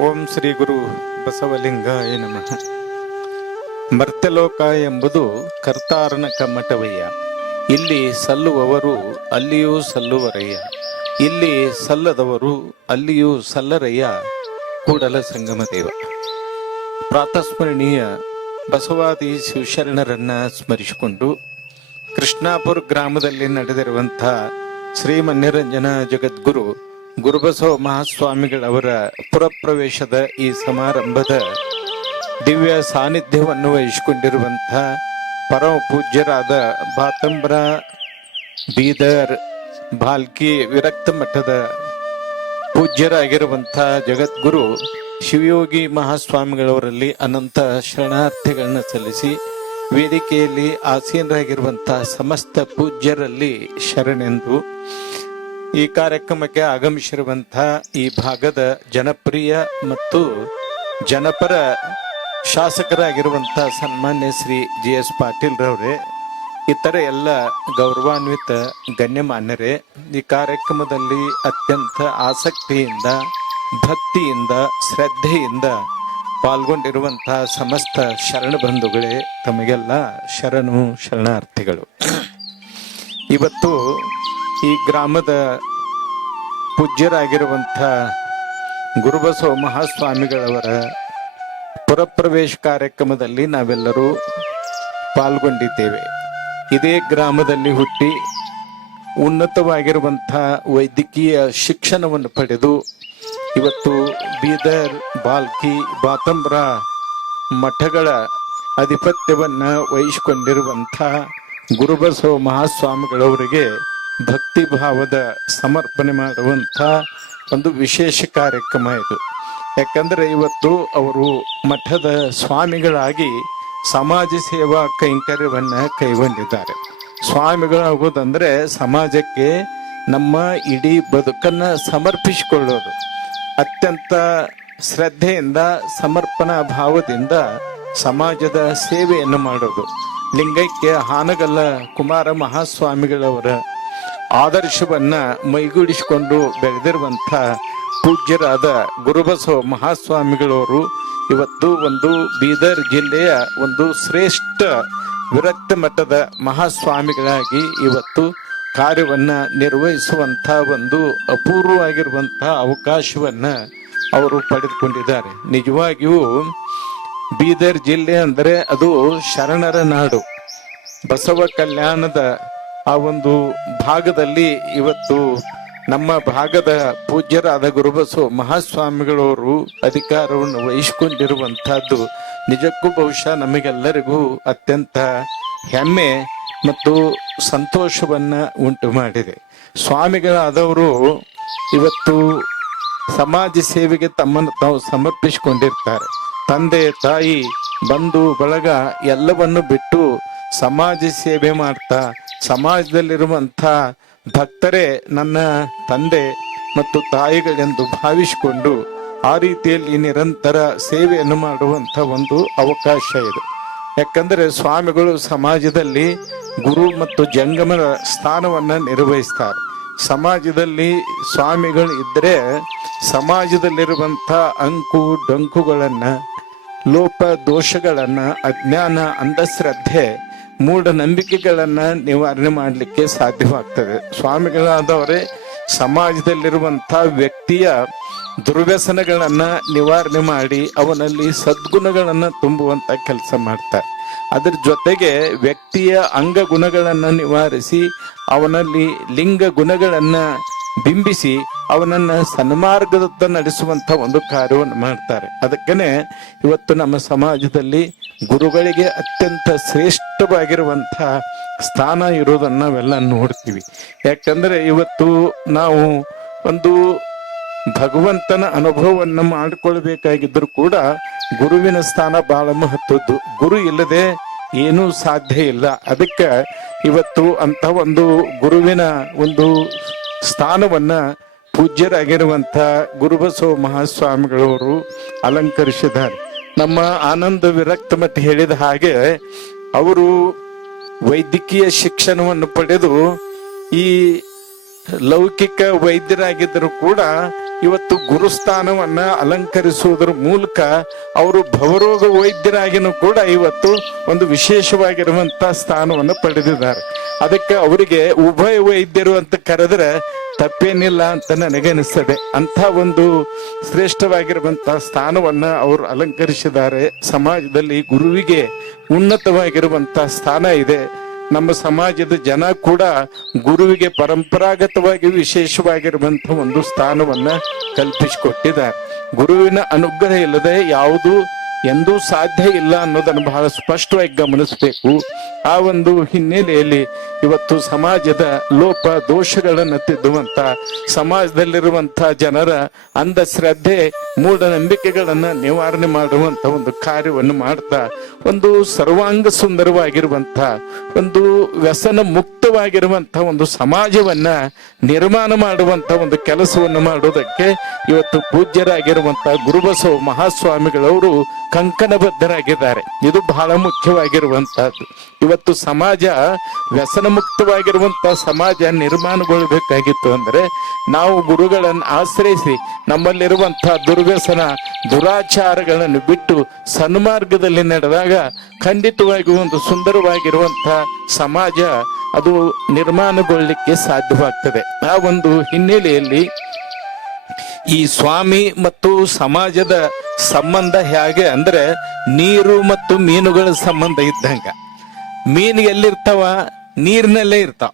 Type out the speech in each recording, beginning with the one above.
ಓಂ ಶ್ರೀ ಗುರು ಬಸವಲಿಂಗಾಯ ನಮಃ. ಮರ್ತ್ಯಲೋಕ ಎಂಬುದು ಕರ್ತಾರನ ಕಮ್ಮಟವಯ್ಯ. ಇಲ್ಲಿ ಸಲ್ಲುವವರು ಅಲ್ಲಿಯೂ ಸಲ್ಲುವರಯ್ಯ, ಇಲ್ಲಿ ಸಲ್ಲದವರು ಅಲ್ಲಿಯೂ ಸಲ್ಲರಯ್ಯ. ಕೂಡಲ ಸಂಗಮ ದೇವ. ಪ್ರಾತಸ್ಮರಣೀಯ ಬಸವಾದಿ ಶಿವಶರಣರನ್ನ ಸ್ಮರಿಸಿಕೊಂಡು ಕೃಷ್ಣಾಪುರ ಗ್ರಾಮದಲ್ಲಿ ನಡೆದಿರುವಂಥ ಶ್ರೀಮನ್ನಿರಂಜನ ಜಗದ್ಗುರು ಗುರುಬಸವ ಮಹಾಸ್ವಾಮಿಗಳವರ ಪುರಪ್ರವೇಶದ ಈ ಸಮಾರಂಭದ ದಿವ್ಯ ಸಾನ್ನಿಧ್ಯವನ್ನು ವಹಿಸಿಕೊಂಡಿರುವಂಥ ಪರಮ ಪೂಜ್ಯರಾದ ಬಾತಂಬ್ರ ಬೀದರ್ ಭಾಲ್ಕಿ ವಿರಕ್ತ ಮಠದ ಪೂಜ್ಯರಾಗಿರುವಂಥ ಜಗದ್ಗುರು ಶಿವಯೋಗಿ ಮಹಾಸ್ವಾಮಿಗಳವರಲ್ಲಿ ಅನಂತ ಶರಣಾರ್ಥಿಗಳನ್ನ ಸಲ್ಲಿಸಿ ವೇದಿಕೆಯಲ್ಲಿ ಆಸೀನರಾಗಿರುವಂಥ ಸಮಸ್ತ ಪೂಜ್ಯರಲ್ಲಿ ಶರಣೆಂದು ಈ ಕಾರ್ಯಕ್ರಮಕ್ಕೆ ಆಗಮಿಸಿರುವಂಥ ಈ ಭಾಗದ ಜನಪ್ರಿಯ ಮತ್ತು ಜನಪರ ಶಾಸಕರಾಗಿರುವಂಥ ಸನ್ಮಾನ್ಯ ಶ್ರೀ GS ಪಾಟೀಲ್ ರವರೇ, ಇತರ ಎಲ್ಲ ಗೌರವಾನ್ವಿತ ಗಣ್ಯಮಾನ್ಯರೇ, ಈ ಕಾರ್ಯಕ್ರಮದಲ್ಲಿ ಅತ್ಯಂತ ಆಸಕ್ತಿಯಿಂದ ಭಕ್ತಿಯಿಂದ ಶ್ರದ್ಧೆಯಿಂದ ಪಾಲ್ಗೊಂಡಿರುವಂಥ ಸಮಸ್ತ ಶರಣ ಬಂಧುಗಳೇ, ತಮಗೆಲ್ಲ ಶರಣಾರ್ಥಿಗಳು. ಇವತ್ತು ಈ ಗ್ರಾಮದ ಪೂಜ್ಯರಾಗಿರುವಂಥ ಗುರುಬಸವ ಮಹಾಸ್ವಾಮಿಗಳವರ ಪುರಪ್ರವೇಶ ಕಾರ್ಯಕ್ರಮದಲ್ಲಿ ನಾವೆಲ್ಲರೂ ಪಾಲ್ಗೊಂಡಿದ್ದೇವೆ. ಇದೇ ಗ್ರಾಮದಲ್ಲಿ ಹುಟ್ಟಿ ಉನ್ನತವಾಗಿರುವಂಥ ವೈದ್ಯಕೀಯ ಶಿಕ್ಷಣವನ್ನು ಪಡೆದು ಇವತ್ತು ಬೀದರ್, ಬಾಲ್ಕಿ, ಬಾತಂಬ್ರ ಮಠಗಳ ಅಧಿಪತ್ಯವನ್ನು ವಹಿಸಿಕೊಂಡಿರುವಂಥ ಗುರುಬಸವ ಮಹಾಸ್ವಾಮಿಗಳವರಿಗೆ ಭಕ್ತಿ ಭಾವದ ಸಮರ್ಪಣೆ ಮಾಡುವಂಥ ಒಂದು ವಿಶೇಷ ಕಾರ್ಯಕ್ರಮ ಇದು. ಯಾಕಂದರೆ ಇವತ್ತು ಅವರು ಮಠದ ಸ್ವಾಮಿಗಳಾಗಿ ಸಮಾಜ ಸೇವಾ ಕೈಂಕರ್ಯವನ್ನು ಕೈಗೊಂಡಿದ್ದಾರೆ. ಸ್ವಾಮಿಗಳಾಗೋದಂದ್ರೆ ಸಮಾಜಕ್ಕೆ ನಮ್ಮ ಇಡೀ ಬದುಕನ್ನು ಸಮರ್ಪಿಸಿಕೊಳ್ಳೋದು, ಅತ್ಯಂತ ಶ್ರದ್ಧೆಯಿಂದ ಸಮರ್ಪಣಾ ಭಾವದಿಂದ ಸಮಾಜದ ಸೇವೆಯನ್ನು ಮಾಡೋದು. ಲಿಂಗೈಕ್ಯ ಹಾನಗಲ್ಲ ಕುಮಾರ ಮಹಾಸ್ವಾಮಿಗಳವರ ಆದರ್ಶವನ್ನ ಮೈಗೂಡಿಸಿಕೊಂಡು ಬೆಳೆದಿರುವಂಥ ಪೂಜ್ಯರಾದ ಗುರುಬಸವ ಮಹಾಸ್ವಾಮಿಗಳವರು ಇವತ್ತು ಒಂದು ಬೀದರ್ ಜಿಲ್ಲೆಯ ಒಂದು ಶ್ರೇಷ್ಠ ವಿರಕ್ತ ಮಠದ ಮಹಾಸ್ವಾಮಿಗಳಾಗಿ ಇವತ್ತು ಕಾರ್ಯವನ್ನ ನಿರ್ವಹಿಸುವಂಥ ಒಂದು ಅಪೂರ್ವವಾಗಿರುವಂಥ ಅವಕಾಶವನ್ನ ಅವರು ಪಡೆದುಕೊಂಡಿದ್ದಾರೆ. ನಿಜವಾಗಿಯೂ ಬೀದರ್ ಜಿಲ್ಲೆ ಅಂದರೆ ಅದು ಶರಣರ ನಾಡು. ಬಸವ ಕಲ್ಯಾಣದ ಆ ಒಂದು ಭಾಗದಲ್ಲಿ ಇವತ್ತು ನಮ್ಮ ಭಾಗದ ಪೂಜ್ಯರಾದ ಗುರುಬಸವ ಮಹಾಸ್ವಾಮಿಗಳವರು ಅಧಿಕಾರವನ್ನು ವಹಿಸಿಕೊಂಡಿರುವಂತಹದ್ದು ನಿಜಕ್ಕೂ ಬಹುಶಃ ನಮಗೆಲ್ಲರಿಗೂ ಅತ್ಯಂತ ಹೆಮ್ಮೆ ಮತ್ತು ಸಂತೋಷವನ್ನ ಉಂಟು ಮಾಡಿದೆ. ಸ್ವಾಮಿಗಳಾದವರು ಇವತ್ತು ಸಮಾಜ ಸೇವೆಗೆ ತಮ್ಮನ್ನು ತಾವು ಸಮರ್ಪಿಸಿಕೊಂಡಿರ್ತಾರೆ. ತಂದೆ ತಾಯಿ ಬಂಧು ಬಳಗ ಎಲ್ಲವನ್ನು ಬಿಟ್ಟು ಸಮಾಜ ಸೇವೆ ಮಾಡ್ತಾ ಸಮಾಜದಲ್ಲಿರುವಂಥ ಭಕ್ತರೇ ನನ್ನ ತಂದೆ ಮತ್ತು ತಾಯಿಗಳೆಂದು ಭಾವಿಸಿಕೊಂಡು ಆ ರೀತಿಯಲ್ಲಿ ನಿರಂತರ ಸೇವೆಯನ್ನು ಮಾಡುವಂಥ ಒಂದು ಅವಕಾಶ ಇದೆ. ಯಾಕಂದರೆ ಸ್ವಾಮಿಗಳು ಸಮಾಜದಲ್ಲಿ ಗುರು ಮತ್ತು ಜಂಗಮರ ಸ್ಥಾನವನ್ನು ನಿರ್ವಹಿಸ್ತಾರೆ. ಸಮಾಜದಲ್ಲಿ ಸ್ವಾಮಿಗಳು ಇದ್ದರೆ ಸಮಾಜದಲ್ಲಿರುವಂಥ ಅಂಕು ಡೊಂಕುಗಳನ್ನು, ಲೋಪ ದೋಷಗಳನ್ನು, ಅಜ್ಞಾನ, ಅಂಧಶ್ರದ್ಧೆ, ಮೂಢನಂಬಿಕೆಗಳನ್ನು ನಿವಾರಣೆ ಮಾಡಲಿಕ್ಕೆ ಸಾಧ್ಯವಾಗ್ತದೆ. ಸ್ವಾಮಿಗಳಾದವರೇ ಸಮಾಜದಲ್ಲಿರುವಂಥ ವ್ಯಕ್ತಿಯ ದುರ್ವ್ಯಸನಗಳನ್ನು ನಿವಾರಣೆ ಮಾಡಿ ಅವನಲ್ಲಿ ಸದ್ಗುಣಗಳನ್ನು ತುಂಬುವಂಥ ಕೆಲಸ ಮಾಡ್ತಾರೆ. ಅದರ ಜೊತೆಗೆ ವ್ಯಕ್ತಿಯ ಅಂಗಗುಣಗಳನ್ನು ನಿವಾರಿಸಿ ಅವನಲ್ಲಿ ಲಿಂಗ ಗುಣಗಳನ್ನು ಬಿಂಬಿಸಿ ಅವನನ್ನು ಸನ್ಮಾರ್ಗದತ್ತ ನಡೆಸುವಂಥ ಒಂದು ಕಾರ್ಯವನ್ನು ಮಾಡ್ತಾರೆ. ಅದಕ್ಕೇ ಇವತ್ತು ನಮ್ಮ ಸಮಾಜದಲ್ಲಿ ಗುರುಗಳಿಗೆ ಅತ್ಯಂತ ಶ್ರೇಷ್ಠವಾಗಿರುವಂಥ ಸ್ಥಾನ ಇರೋದನ್ನು ನಾವೆಲ್ಲ ನೋಡ್ತೀವಿ. ಯಾಕಂದರೆ ಇವತ್ತು ನಾವು ಒಂದು ಭಗವಂತನ ಅನುಭವವನ್ನು ಮಾಡಿಕೊಳ್ಬೇಕಾಗಿದ್ದರೂ ಕೂಡ ಗುರುವಿನ ಸ್ಥಾನ ಬಹಳ ಮಹತ್ವದ್ದು. ಗುರು ಇಲ್ಲದೆ ಏನೂ ಸಾಧ್ಯ ಇಲ್ಲ. ಅದಕ್ಕೆ ಇವತ್ತು ಅಂತ ಒಂದು ಗುರುವಿನ ಒಂದು ಸ್ಥಾನವನ್ನ ಪೂಜ್ಯರಾಗಿರುವಂಥ ಗುರುಬಸವ ಮಹಾಸ್ವಾಮಿಗಳವರು ಅಲಂಕರಿಸಿದ್ದಾರೆ. ನಮ್ಮ ಆನಂದ ವಿರಕ್ತ ಮಠ ಹೇಳಿದ ಹಾಗೆ ಅವರು ವೈದ್ಯಕೀಯ ಶಿಕ್ಷಣವನ್ನು ಪಡೆದು ಈ ಲೌಕಿಕ ವೈದ್ಯರಾಗಿದ್ದರೂ ಕೂಡ ಇವತ್ತು ಗುರುಸ್ಥಾನವನ್ನ ಅಲಂಕರಿಸುವುದರ ಮೂಲಕ ಅವರು ಭವರೋಗ ವೈದ್ಯರಾಗಿನೂ ಕೂಡ ಇವತ್ತು ಒಂದು ವಿಶೇಷವಾಗಿರುವಂತ ಸ್ಥಾನವನ್ನು ಪಡೆದಿದ್ದಾರೆ. ಅದಕ್ಕೆ ಅವರಿಗೆ ಉಭಯ ವೈದ್ಯರು ಅಂತ ಕರೆದ್ರೆ ತಪ್ಪೇನಿಲ್ಲ ಅಂತ ನನಗನಿಸ್ತದೆ. ಅಂಥ ಒಂದು ಶ್ರೇಷ್ಠವಾಗಿರುವಂತಹ ಸ್ಥಾನವನ್ನ ಅವರು ಅಲಂಕರಿಸಿದ್ದಾರೆ. ಸಮಾಜದಲ್ಲಿ ಗುರುವಿಗೆ ಉನ್ನತವಾಗಿರುವಂತಹ ಸ್ಥಾನ ಇದೆ. ನಮ್ಮ ಸಮಾಜದ ಜನ ಕೂಡ ಗುರುವಿಗೆ ಪರಂಪರಾಗತವಾಗಿ ವಿಶೇಷವಾಗಿರುವಂತಹ ಒಂದು ಸ್ಥಾನವನ್ನ ಕಲ್ಪಿಸಿಕೊಟ್ಟಿದ್ದಾರೆ. ಗುರುವಿನ ಅನುಗ್ರಹ ಇಲ್ಲದೆ ಯಾವುದು ಎಂದೂ ಸಾಧ್ಯ ಇಲ್ಲ ಅನ್ನೋದನ್ನು ಬಹಳ ಸ್ಪಷ್ಟವಾಗಿ ಗಮನಿಸಬೇಕು. ಆ ಒಂದು ಹಿನ್ನೆಲೆಯಲ್ಲಿ ಇವತ್ತು ಸಮಾಜದ ಲೋಪ ದೋಷಗಳನ್ನು ತಿದ್ದುವಂತ, ಸಮಾಜದಲ್ಲಿರುವಂತ ಜನರ ಅಂಧಶ್ರದ್ಧೆ ಮೂಢನಂಬಿಕೆಗಳನ್ನ ನಿವಾರಣೆ ಮಾಡುವಂತ ಒಂದು ಕಾರ್ಯವನ್ನು ಮಾಡ್ತಾ ಒಂದು ಸರ್ವಾಂಗ ಸುಂದರವಾಗಿರುವಂತ ಒಂದು ವ್ಯಸನ ಮುಕ್ತವಾಗಿರುವಂತ ಒಂದು ಸಮಾಜವನ್ನ ನಿರ್ಮಾಣ ಮಾಡುವಂತ ಒಂದು ಕೆಲಸವನ್ನು ಮಾಡುವುದಕ್ಕೆ ಇವತ್ತು ಪೂಜ್ಯರಾಗಿರುವಂತ ಗುರುಬಸವ ಮಹಾಸ್ವಾಮಿಗಳವರು ಕಂಕಣಬದ್ಧರಾಗಿದ್ದಾರೆ. ಇದು ಬಹಳ ಮುಖ್ಯವಾಗಿರುವಂತಹದ್ದು. ಇವತ್ತು ಸಮಾಜ ವ್ಯಸನ ಮುಕ್ತವಾಗಿರುವಂತಹ ಸಮಾಜ ನಿರ್ಮಾಣಗೊಳ್ಳಬೇಕಾಗಿತ್ತು ಅಂದ್ರೆ ನಾವು ಗುರುಗಳನ್ನು ಆಶ್ರಯಿಸಿ ನಮ್ಮಲ್ಲಿರುವಂತಹ ದುರ್ವ್ಯಸನ ದುರಾಚಾರಗಳನ್ನು ಬಿಟ್ಟು ಸನ್ಮಾರ್ಗದಲ್ಲಿ ನಡೆದಾಗ ಖಂಡಿತವಾಗಿ ಒಂದು ಸುಂದರವಾಗಿರುವಂತಹ ಸಮಾಜ ಅದು ನಿರ್ಮಾಣಗೊಳ್ಳಲಿಕ್ಕೆ ಸಾಧ್ಯವಾಗ್ತದೆ. ಆ ಒಂದು ಹಿನ್ನೆಲೆಯಲ್ಲಿ ಈ ಸ್ವಾಮಿ ಮತ್ತು ಸಮಾಜದ ಸಂಬಂಧ ಹೇಗೆ ಅಂದ್ರೆ ನೀರು ಮತ್ತು ಮೀನುಗಳ ಸಂಬಂಧ ಇದ್ದಂಗ. ಮೀನು ಎಲ್ಲಿರ್ತಾವ? ನೀರಿನಲ್ಲೇ ಇರ್ತಾವ.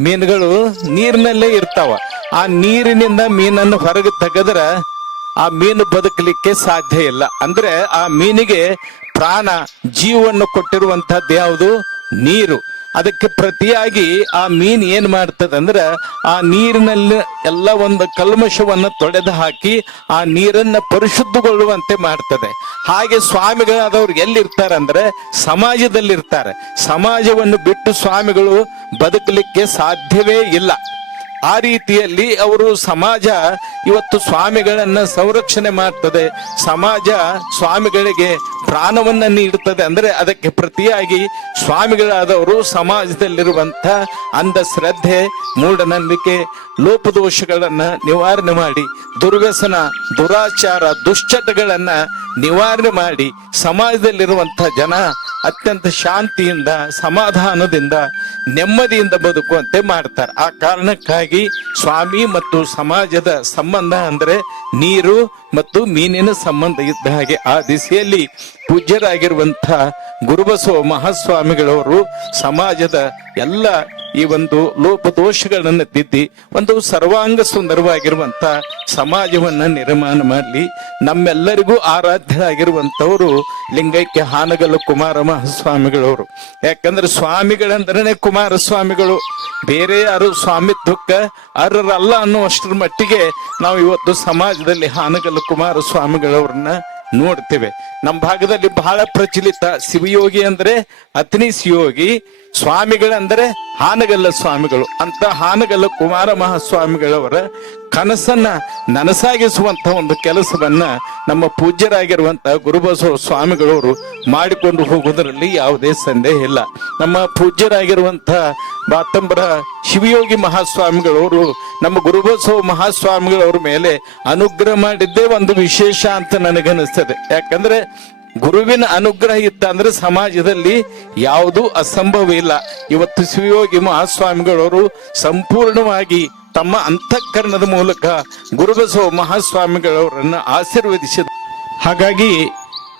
ಮೀನುಗಳು ನೀರಿನಲ್ಲೇ ಇರ್ತಾವ. ಆ ನೀರಿನಿಂದ ಮೀನನ್ನು ಹೊರಗೆ ತೆಗೆದ್ರ ಆ ಮೀನು ಬದುಕಲಿಕ್ಕೆ ಸಾಧ್ಯ ಇಲ್ಲ. ಅಂದ್ರೆ ಆ ಮೀನಿಗೆ ಪ್ರಾಣ ಜೀವವನ್ನು ಕೊಟ್ಟಿರುವಂತಹದ್ದು ಯಾವುದು? ನೀರು. ಅದಕ್ಕೆ ಪ್ರತಿಯಾಗಿ ಆ ಮೀನು ಏನ್ ಮಾಡ್ತದೆ ಅಂದ್ರೆ ಆ ನೀರಿನಲ್ಲಿ ಎಲ್ಲ ಒಂದು ಕಲ್ಮಶವನ್ನ ತೊಡೆದು ಹಾಕಿ ಆ ನೀರನ್ನ ಪರಿಶುದ್ಧಗೊಳ್ಳುವಂತೆ ಮಾಡ್ತದೆ. ಹಾಗೆ ಸ್ವಾಮಿಗಳಾದವ್ರು ಎಲ್ಲಿರ್ತಾರೆ ಅಂದ್ರೆ ಸಮಾಜದಲ್ಲಿರ್ತಾರೆ. ಸಮಾಜವನ್ನು ಬಿಟ್ಟು ಸ್ವಾಮಿಗಳು ಬದುಕಲಿಕ್ಕೆ ಸಾಧ್ಯವೇ ಇಲ್ಲ. ಆ ರೀತಿಯಲ್ಲಿ ಅವರು ಸಮಾಜ ಇವತ್ತು ಸ್ವಾಮಿಗಳನ್ನ ಸಂರಕ್ಷಣೆ ಮಾಡ್ತದೆ. ಸಮಾಜ ಸ್ವಾಮಿಗಳಿಗೆ ಪ್ರಾಣವನ್ನ ನೀಡುತ್ತದೆ. ಅಂದ್ರೆ ಅದಕ್ಕೆ ಪ್ರತಿಯಾಗಿ ಸ್ವಾಮಿಗಳಾದವರು ಸಮಾಜದಲ್ಲಿರುವಂತ ಅಂಧಶ್ರದ್ಧೆ ಮೂಢನಂಬಿಕೆ ಲೋಪದೋಷಗಳನ್ನ ನಿವಾರಣೆ ಮಾಡಿ ದುರ್ವ್ಯಸನ ದುರಾಚಾರ ದುಶ್ಚಟಗಳನ್ನ ನಿವಾರಣೆ ಮಾಡಿ ಸಮಾಜದಲ್ಲಿರುವಂತಹ ಜನ ಅತ್ಯಂತ ಶಾಂತಿಯಿಂದ ಸಮಾಧಾನದಿಂದ ನೆಮ್ಮದಿಯಿಂದ ಬದುಕುವಂತೆ ಮಾಡ್ತಾರೆ. ಆ ಕಾರಣಕ್ಕಾಗಿ ಸ್ವಾಮಿ ಮತ್ತು ಸಮಾಜದ ಸಂಬಂಧ ಅಂದ್ರೆ ನೀರು ಮತ್ತು ಮೀನಿನ ಸಂಬಂಧ ಇದ್ದ ಹಾಗೆ. ಆ ದಿಸೆಯಲ್ಲಿ ಪೂಜ್ಯರಾಗಿರುವಂತಹ ಗುರುಬಸವ ಮಹಾಸ್ವಾಮಿಗಳವರು ಸಮಾಜದ ಎಲ್ಲ ಈ ಒಂದು ಲೋಪದೋಷಗಳನ್ನು ತಿದ್ದಿ ಒಂದು ಸರ್ವಾಂಗ ಸುಂದರವಾಗಿರುವಂತ ಸಮಾಜವನ್ನ ನಿರ್ಮಾಣ ಮಾಡಲಿ. ನಮ್ಮೆಲ್ಲರಿಗೂ ಆರಾಧ್ಯರಾಗಿರುವಂತವರು ಲಿಂಗೈಕ್ಯ ಹಾನಗಲ್ಲು ಕುಮಾರ ಮಹಾಸ್ವಾಮಿಗಳವರು. ಯಾಕಂದ್ರೆ ಸ್ವಾಮಿಗಳಂದ್ರೆ ಕುಮಾರಸ್ವಾಮಿಗಳು, ಬೇರೆ ಯಾರು ಸ್ವಾಮಿತ್ವಕ್ಕೆ ಅರ್ಹರಲ್ಲ ಅನ್ನುವಷ್ಟರ ಮಟ್ಟಿಗೆ ನಾವು ಇವತ್ತು ಸಮಾಜದಲ್ಲಿ ಹಾನಗಲ್ಲು ಕುಮಾರಸ್ವಾಮಿಗಳವ್ರನ್ನ ನೋಡ್ತೇವೆ. ನಮ್ಮ ಭಾಗದಲ್ಲಿ ಬಹಳ ಪ್ರಚಲಿತ ಶಿವಯೋಗಿ ಅಂದ್ರೆ ಅತ್ನಿ ಶಿವಯೋಗಿ, ಸ್ವಾಮಿಗಳಂದ್ರೆ ಹಾನಗಲ್ಲ ಸ್ವಾಮಿಗಳು ಅಂತ. ಹಾನಗಲ್ಲ ಕುಮಾರ ಮಹಾಸ್ವಾಮಿಗಳವರ ಕನಸನ್ನ ನನಸಾಗಿಸುವಂತ ಒಂದು ಕೆಲಸವನ್ನ ನಮ್ಮ ಪೂಜ್ಯರಾಗಿರುವಂತಹ ಗುರುಬಸವ ಸ್ವಾಮಿಗಳವರು ಮಾಡಿಕೊಂಡು ಹೋಗುವುದರಲ್ಲಿ ಯಾವುದೇ ಸಂದೇಹ ಇಲ್ಲ. ನಮ್ಮ ಪೂಜ್ಯರಾಗಿರುವಂತಹ ಬಾತಂಬರ ಶಿವಯೋಗಿ ಮಹಾಸ್ವಾಮಿಗಳವರು ನಮ್ಮ ಗುರುಬಸವ ಮಹಾಸ್ವಾಮಿಗಳವ್ರ ಮೇಲೆ ಅನುಗ್ರಹ ಮಾಡಿದ್ದೇ ಒಂದು ವಿಶೇಷ ಅಂತ ನನಗನ್ನಿಸ್ತದೆ. ಯಾಕಂದ್ರೆ ಗುರುವಿನ ಅನುಗ್ರಹ ಇತ್ತ ಅಂದ್ರೆ ಸಮಾಜದಲ್ಲಿ ಯಾವುದೂ ಅಸಂಭವ ಇಲ್ಲ. ಇವತ್ತು ಶಿವಯೋಗಿ ಮಹಾಸ್ವಾಮಿಗಳವರು ಸಂಪೂರ್ಣವಾಗಿ ತಮ್ಮ ಅಂತಃಕರಣದ ಮೂಲಕ ಗುರುಬಸವ ಮಹಾಸ್ವಾಮಿಗಳವರನ್ನ ಆಶೀರ್ವದಿಸಿದ. ಹಾಗಾಗಿ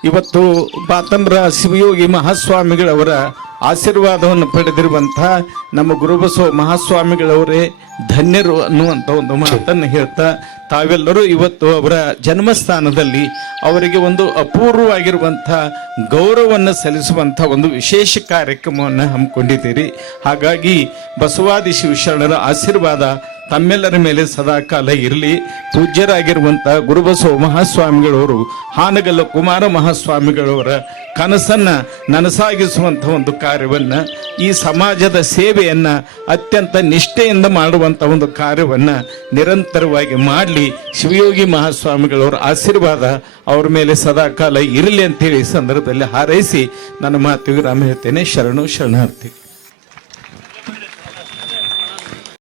ಇವತ್ತು ಬಾತಂಬ್ರ ಶಿವಯೋಗಿ ಮಹಾಸ್ವಾಮಿಗಳವರ ಆಶೀರ್ವಾದವನ್ನು ಪಡೆದಿರುವಂತಹ ನಮ್ಮ ಗುರುಬಸವ ಮಹಾಸ್ವಾಮಿಗಳವರೇ ಧನ್ಯರು ಅನ್ನುವಂಥ ಒಂದು ಮಾತನ್ನು ಹೇಳ್ತಾ ತಾವೆಲ್ಲರೂ ಇವತ್ತು ಅವರ ಜನ್ಮಸ್ಥಾನದಲ್ಲಿ ಅವರಿಗೆ ಒಂದು ಅಪೂರ್ವವಾಗಿರುವಂತಹ ಗೌರವವನ್ನು ಸಲ್ಲಿಸುವಂಥ ಒಂದು ವಿಶೇಷ ಕಾರ್ಯಕ್ರಮವನ್ನು ಹಮ್ಮಿಕೊಂಡಿದ್ದೀರಿ. ಹಾಗಾಗಿ ಬಸವಾದಿ ಶಿವಶರಣರ ಆಶೀರ್ವಾದ ತಮ್ಮೆಲ್ಲರ ಮೇಲೆ ಸದಾಕಾಲ ಇರಲಿ. ಪೂಜ್ಯರಾಗಿರುವಂತಹ ಗುರುಬಸವ ಮಹಾಸ್ವಾಮಿಗಳವರು ಹಾನಗಲ್ಲ ಕುಮಾರ ಮಹಾಸ್ವಾಮಿಗಳವರ ಕನಸನ್ನ ನನಸಾಗಿಸುವಂಥ ಒಂದು ಕಾರ್ಯವನ್ನ, ಈ ಸಮಾಜದ ಸೇವೆಯನ್ನ ಅತ್ಯಂತ ನಿಷ್ಠೆಯಿಂದ ಮಾಡುವಂತ ಒಂದು ಕಾರ್ಯವನ್ನ ನಿರಂತರವಾಗಿ ಮಾಡಲಿ. ಶಿವಯೋಗಿ ಮಹಾಸ್ವಾಮಿಗಳವರ ಆಶೀರ್ವಾದ ಅವ್ರ ಮೇಲೆ ಸದಾಕಾಲ ಇರಲಿ ಅಂತೇಳಿ ಈ ಸಂದರ್ಭದಲ್ಲಿ ಹಾರೈಸಿ ನನ್ನ ಮಾತಿಗೆ ವಿರಾಮ ಹೇಳ್ತೇನೆ. ಶರಣು ಶರಣಾರ್ಥಿ.